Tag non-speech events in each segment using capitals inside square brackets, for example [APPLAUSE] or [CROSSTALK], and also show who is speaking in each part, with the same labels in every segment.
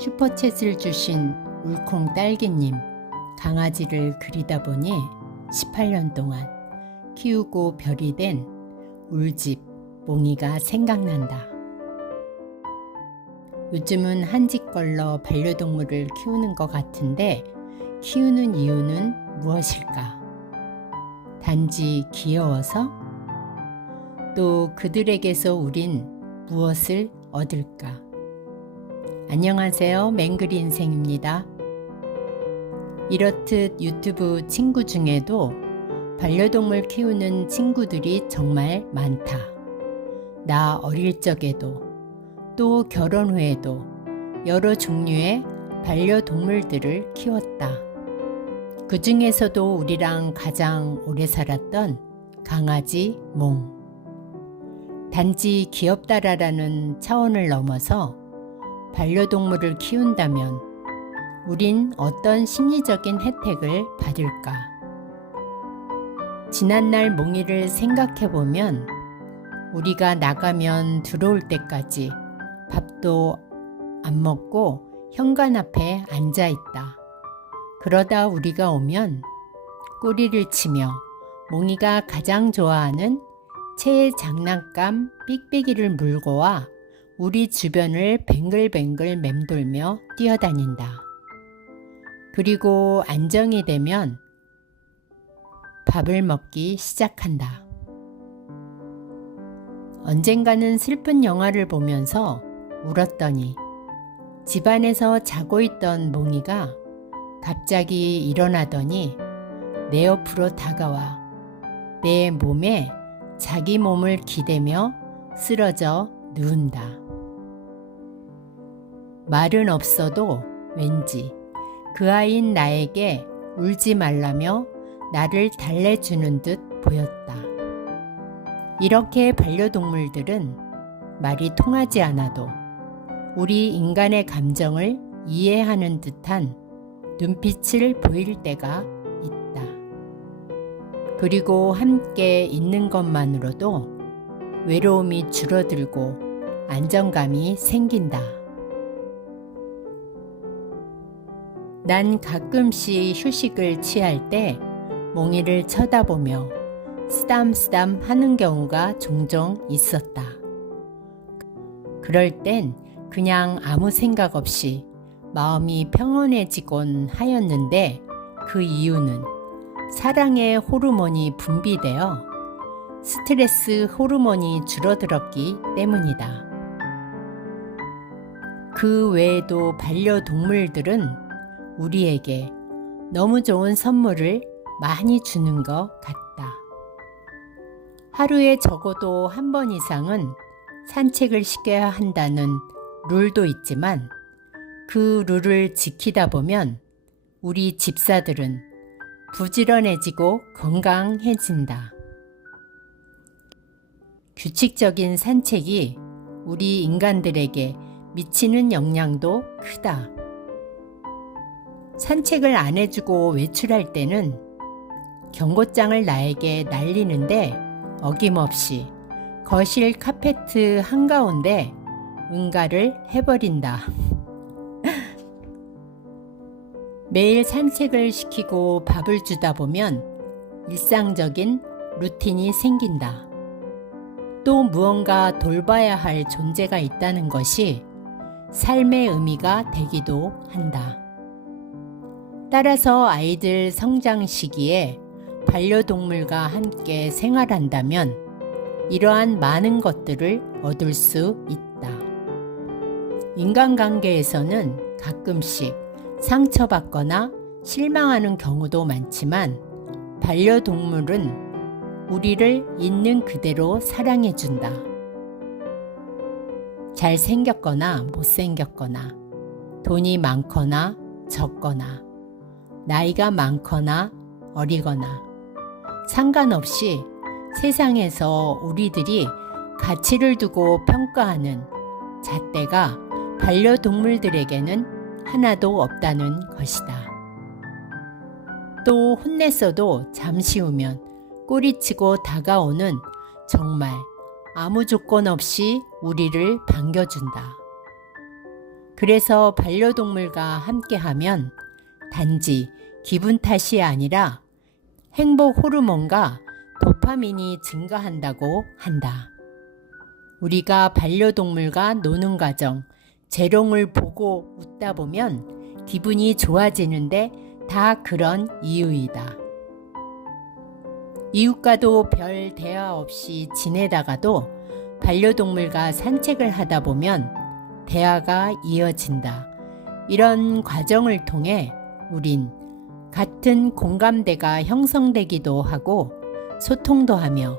Speaker 1: 슈퍼챗을 주신 울콩 딸기님 강아지를 그리다 보니 18년 동안 키우고 별이 된 울집 몽이가 생각난다. 요즘은 한집 걸러 반려동물을 키우는 것 같은데 키우는 이유는 무엇일까? 단지 귀여워서? 또 그들에게서 우린 무엇을 얻을까? 안녕하세요. 맹그리 인생입니다. 이렇듯 유튜브 친구 중에도 반려동물 키우는 친구들이 정말 많다. 나 어릴 적에도 또 결혼 후에도 여러 종류의 반려동물들을 키웠다. 그 중에서도 우리랑 가장 오래 살았던 강아지 몽. 단지 귀엽다라는 차원을 넘어서 반려동물을 키운다면 우린 어떤 심리적인 혜택을 받을까? 지난날 몽이를 생각해 보면 우리가 나가면 들어올 때까지 밥도 안 먹고 현관 앞에 앉아 있다. 그러다 우리가 오면 꼬리를 치며 몽이가 가장 좋아하는 채의 장난감 삑삑이를 물고 와 우리 주변을 뱅글뱅글 맴돌며 뛰어다닌다. 그리고 안정이 되면 밥을 먹기 시작한다. 언젠가는 슬픈 영화를 보면서 울었더니 집안에서 자고 있던 몽이가 갑자기 일어나더니 내 옆으로 다가와 내 몸에 자기 몸을 기대며 쓰러져 누운다. 말은 없어도 왠지 그 아이인 나에게 울지 말라며 나를 달래주는 듯 보였다. 이렇게 반려동물들은 말이 통하지 않아도 우리 인간의 감정을 이해하는 듯한 눈빛을 보일 때가 있다. 그리고 함께 있는 것만으로도 외로움이 줄어들고 안정감이 생긴다. 난 가끔씩 휴식을 취할 때 몽이를 쳐다보며 쓰담쓰담 하는 경우가 종종 있었다. 그럴 땐 그냥 아무 생각 없이 마음이 평온해지곤 하였는데 그 이유는 사랑의 호르몬이 분비되어 스트레스 호르몬이 줄어들었기 때문이다. 그 외에도 반려동물들은 우리에게 너무 좋은 선물을 많이 주는 것 같다. 하루에 적어도 한 번 이상은 산책을 시켜야 한다는 룰도 있지만 그 룰을 지키다 보면 우리 집사들은 부지런해지고 건강해진다. 규칙적인 산책이 우리 인간들에게 미치는 영향도 크다. 산책을 안 해주고 외출할 때는 경고장을 나에게 날리는데 어김없이 거실 카페트 한가운데 응가를 해버린다. [LAUGHS] 매일 산책을 시키고 밥을 주다 보면 일상적인 루틴이 생긴다. 또 무언가 돌봐야 할 존재가 있다는 것이 삶의 의미가 되기도 한다. 따라서 아이들 성장 시기에 반려동물과 함께 생활한다면 이러한 많은 것들을 얻을 수 있다. 인간관계에서는 가끔씩 상처받거나 실망하는 경우도 많지만 반려동물은 우리를 있는 그대로 사랑해준다. 잘생겼거나 못생겼거나 돈이 많거나 적거나 나이가 많거나 어리거나 상관없이 세상에서 우리들이 가치를 두고 평가하는 잣대가 반려동물들에게는 하나도 없다는 것이다. 또 혼냈어도 잠시 후면 꼬리치고 다가오는 정말 아무 조건 없이 우리를 반겨준다. 그래서 반려동물과 함께하면 단지 기분 탓이 아니라 행복 호르몬과 도파민이 증가한다고 한다. 우리가 반려동물과 노는 과정, 재롱을 보고 웃다 보면 기분이 좋아지는데 다 그런 이유이다. 이웃과도 별 대화 없이 지내다가도 반려동물과 산책을 하다 보면 대화가 이어진다. 이런 과정을 통해 우린 같은 공감대가 형성되기도 하고 소통도 하며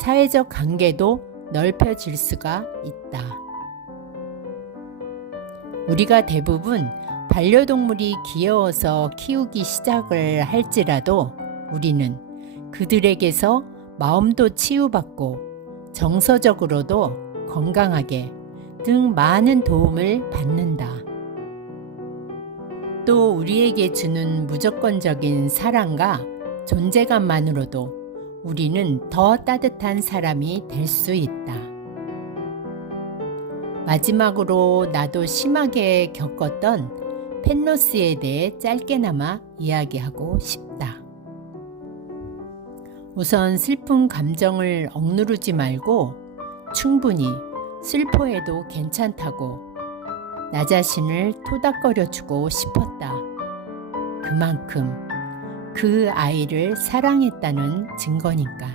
Speaker 1: 사회적 관계도 넓혀질 수가 있다. 우리가 대부분 반려동물이 귀여워서 키우기 시작을 할지라도 우리는 그들에게서 마음도 치유받고 정서적으로도 건강하게 등 많은 도움을 받는다. 또 우리에게 주는 무조건적인 사랑과 존재감만으로도 우리는 더 따뜻한 사람이 될 수 있다. 마지막으로 나도 심하게 겪었던 펜로스에 대해 짧게나마 이야기하고 싶다. 우선 슬픈 감정을 억누르지 말고 충분히 슬퍼해도 괜찮다고 나 자신을 토닥거려 주고 싶었다. 그만큼 그 아이를 사랑했다는 증거니까.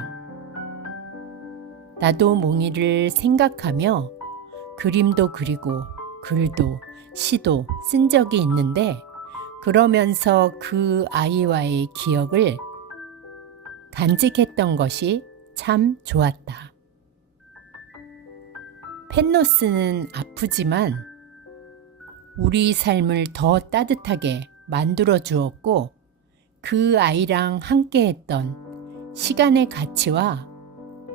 Speaker 1: 나도 몽이를 생각하며 그림도 그리고 글도 시도 쓴 적이 있는데 그러면서 그 아이와의 기억을 간직했던 것이 참 좋았다. 펜노스는 아프지만 우리 삶을 더 따뜻하게 만들어 주었고 그 아이랑 함께 했던 시간의 가치와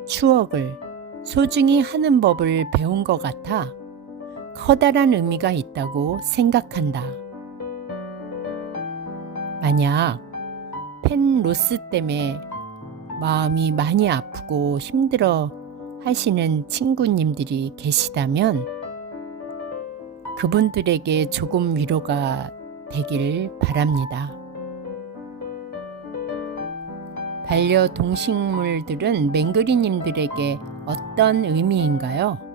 Speaker 1: 추억을 소중히 하는 법을 배운 것 같아 커다란 의미가 있다고 생각한다. 만약 펜 로스 때문에 마음이 많이 아프고 힘들어 하시는 친구님들이 계시다면 그분들에게 조금 위로가 되길 바랍니다. 반려동식물들은 맹그리님들에게 어떤 의미인가요?